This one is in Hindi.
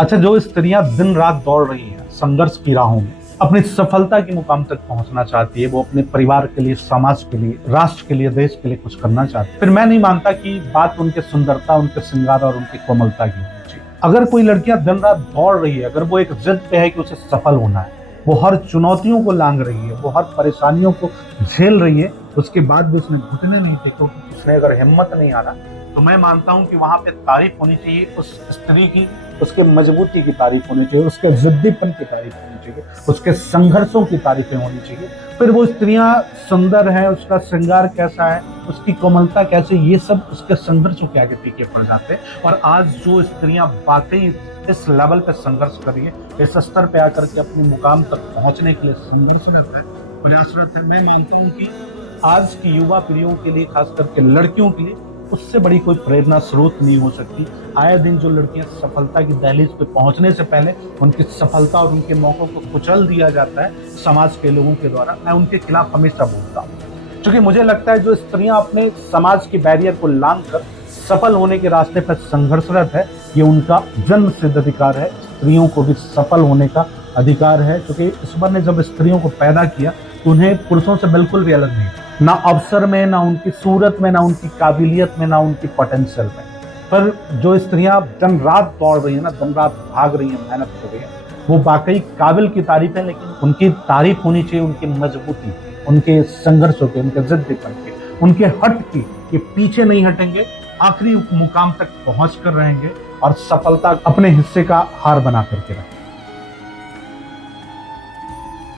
अच्छा, जो स्त्रियां दिन रात दौड़ रही हैं संघर्ष की राहों में, अपनी सफलता के मुकाम तक पहुंचना चाहती है, वो अपने परिवार के लिए, समाज के लिए, राष्ट्र के लिए, देश के लिए कुछ करना चाहती है, फिर मैं नहीं मानता कि बात उनके सुंदरता, उनके श्रृंगार और उनकी कोमलता की होनी चाहिए। अगर कोई लड़कियां दिन रात दौड़ रही है, अगर वो एक जिद पे है कि उसे सफल होना है, वो हर चुनौतियों को लांग रही है, वो हर परेशानियों को झेल रही है, उसके बाद भी उसने घुटने नहीं टेके, क्योंकि उसने अगर हिम्मत नहीं आ रहा, तो मैं मानता हूं कि वहां पे तारीफ होनी चाहिए उस स्त्री की, उसके मजबूती की तारीफ होनी चाहिए, उसके जिद्दीपन की तारीफ होनी चाहिए, उसके संघर्षों की तारीफें होनी चाहिए। फिर वो स्त्रियां सुंदर है, उसका श्रृंगार कैसा है, उसकी कोमलता कैसे, ये सब उसके संघर्षों के आगे फीके पड़ जाते हैं। और आज जो स्त्रियां वाकई इस लेवल पे संघर्ष कर रही है, इस स्तर पे आकर के अपने मुकाम तक पहुंचने के लिए संघर्षरत है, प्रयासरत है, मैं मानता हूँ कि आज की युवा पीढ़ियों के लिए, खास करके लड़कियों के लिए, उससे बड़ी कोई प्रेरणा स्रोत नहीं हो सकती। आए दिन जो लड़कियां सफलता की दहलीज पे पहुंचने से पहले उनकी सफलता और उनके मौकों को कुचल दिया जाता है समाज के लोगों के द्वारा, मैं उनके खिलाफ हमेशा बोलता हूँ। क्योंकि मुझे लगता है जो स्त्रियां अपने समाज की बैरियर को लांघ कर सफल होने के रास्ते पर संघर्षरत है, ये उनका जन्म सिद्ध अधिकार है। स्त्रियों को भी सफल होने का अधिकार है, क्योंकि ईश्वर ने जब स्त्रियों को पैदा किया तो उन्हें पुरुषों से बिल्कुल भी अलग नहीं, ना अवसर में, ना उनकी सूरत में, ना उनकी काबिलियत में, ना उनकी पोटेंशियल में। पर जो स्त्रियां दिन रात दौड़ रही है ना, दिन रात भाग रही है, मेहनत कर रही है, वो वाकई काबिल की तारीफ है। लेकिन उनकी तारीफ होनी चाहिए उनकी मजबूती, उनके संघर्षों के, उनके जिद्दीपन के, उनके हट की, ये पीछे नहीं हटेंगे, आखिरी मुकाम तक पहुंच कर रहेंगे और सफलता अपने हिस्से का हार बना करके रखेंगे।